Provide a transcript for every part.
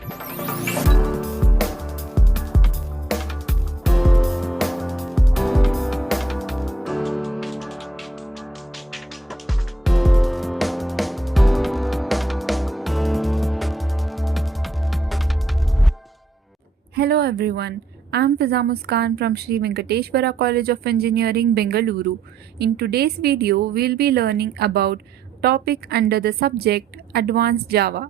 Hello everyone, I am Fiza Muskan from Sri Venkateshwara College of Engineering, Bengaluru. In today's video, we'll be learning about topic under the subject Advanced Java.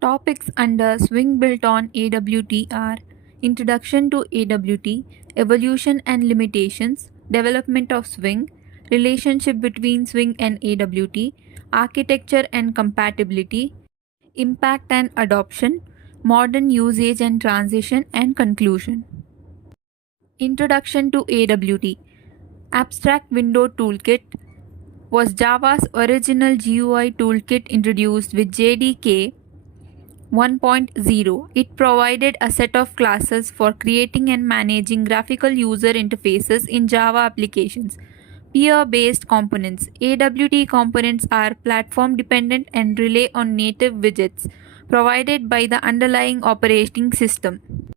Topics under Swing built on AWT are Introduction to AWT, Evolution and Limitations, Development of Swing, Relationship between Swing and AWT, Architecture and Compatibility, Impact and Adoption, Modern Usage and Transition, and Conclusion. Introduction to AWT. Abstract Window Toolkit was Java's original GUI toolkit introduced with JDK 1.0. It provided a set of classes for creating and managing graphical user interfaces in Java applications. Peer-based components. AWT components are platform-dependent and rely on native widgets provided by the underlying operating system.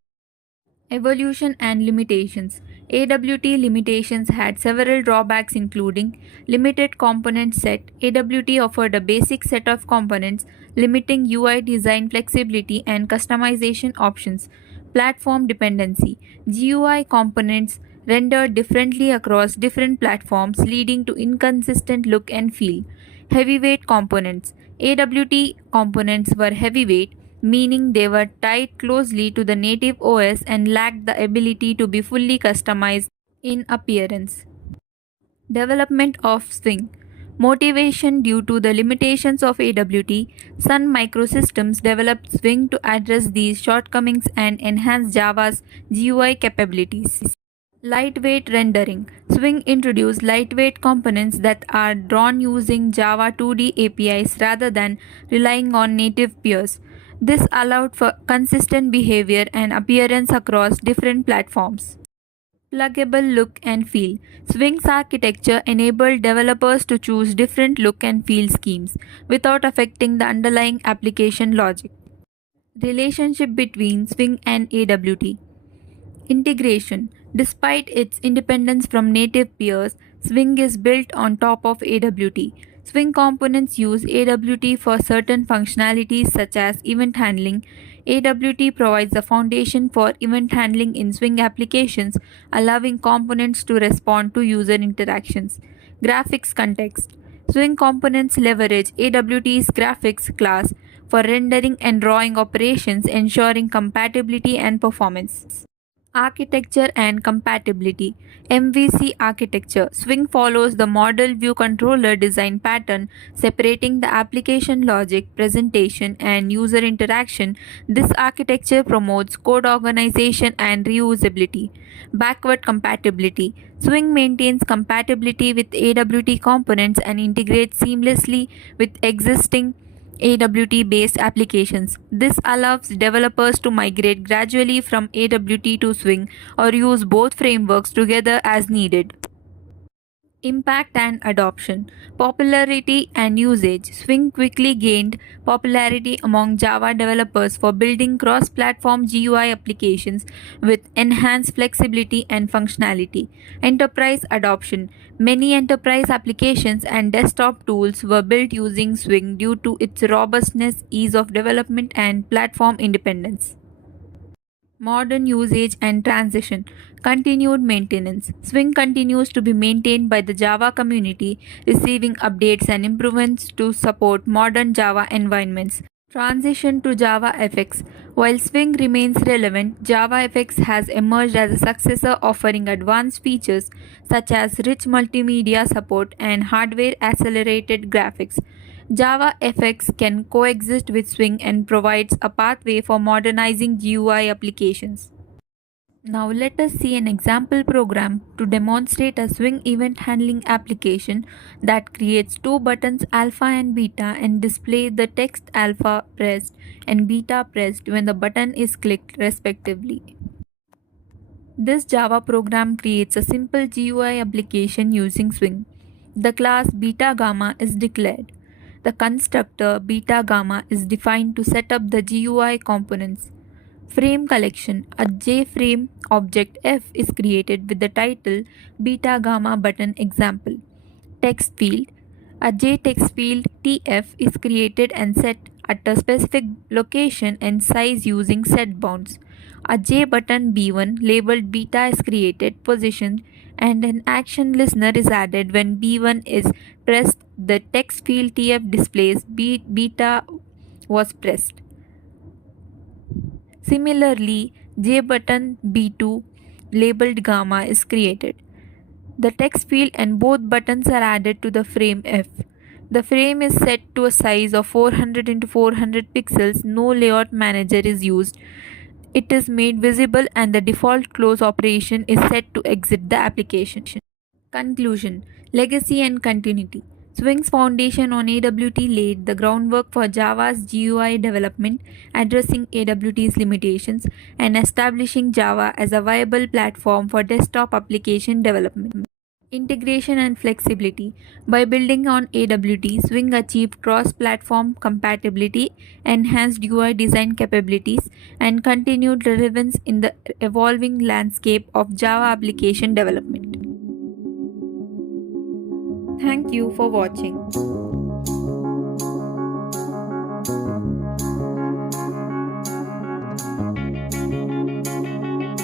Evolution and limitations. AWT limitations had several drawbacks including limited component set. AWT offered a basic set of components, limiting UI design flexibility and customization options. Platform dependency. GUI components rendered differently across different platforms, leading to inconsistent look and feel. Heavyweight components. AWT components were heavyweight, meaning they were tied closely to the native OS and lacked the ability to be fully customized in appearance. Development of Swing. Motivation. Due to the limitations of AWT, Sun Microsystems developed Swing to address these shortcomings and enhance Java's GUI capabilities. Lightweight rendering. Swing introduced lightweight components that are drawn using Java 2D APIs rather than relying on native peers. This allowed for consistent behavior and appearance across different platforms. Pluggable look and feel. Swing's architecture enabled developers to choose different look and feel schemes without affecting the underlying application logic. Relationship between Swing and AWT. Integration. Despite its independence from native peers, Swing is built on top of AWT. Swing components use AWT for certain functionalities such as event handling. AWT provides the foundation for event handling in Swing applications, allowing components to respond to user interactions. Graphics context. Swing components leverage AWT's graphics class for rendering and drawing operations, ensuring compatibility and performance. Architecture and compatibility. MVC architecture. Swing follows the model view controller design pattern, separating the application logic, presentation, and user interaction. This architecture promotes code organization and reusability. Backward compatibility. Swing maintains compatibility with AWT components and integrates seamlessly with existing AWT based applications. This allows developers to migrate gradually from AWT to Swing or use both frameworks together as needed. Impact and adoption. Popularity and usage. Swing quickly gained popularity among Java developers for building cross-platform GUI applications with enhanced flexibility and functionality. Enterprise adoption. Many enterprise applications and desktop tools were built using Swing due to its robustness, ease of development, and platform independence. Modern usage and transition. Continued maintenance. Swing continues to be maintained by the Java community, receiving updates and improvements to support modern Java environments. Transition to JavaFX. While Swing remains relevant, JavaFX has emerged as a successor offering advanced features such as rich multimedia support and hardware accelerated graphics. JavaFX can coexist with Swing and provides a pathway for modernizing GUI applications. Now let us see an example program to demonstrate a Swing event handling application that creates two buttons alpha and beta and display the text alpha pressed and beta pressed when the button is clicked respectively. This Java program creates a simple GUI application using Swing. The class beta gamma is declared. The constructor beta gamma is defined to set up the GUI components. Frame collection. A JFrame object F is created with the title beta gamma button example. Text field. A JText field TF is created and set at a specific location and size using set bounds. A JButton B1 labeled beta is created, positioned, and an action listener is added when B1 is pressed. The text field TF displays beta was pressed. Similarly, JButton B2 labeled gamma is created. The text field and both buttons are added to the frame F. The frame is set to a size of 400 x 400 pixels. No layout manager is used. It is made visible and the default close operation is set to exit the application. Conclusion. Legacy and continuity. Swing's foundation on AWT laid the groundwork for Java's GUI development, addressing AWT's limitations and establishing Java as a viable platform for desktop application development. Integration and flexibility. By building on AWT, Swing achieved cross-platform compatibility, enhanced UI design capabilities, and continued relevance in the evolving landscape of Java application development. Thank you for watching.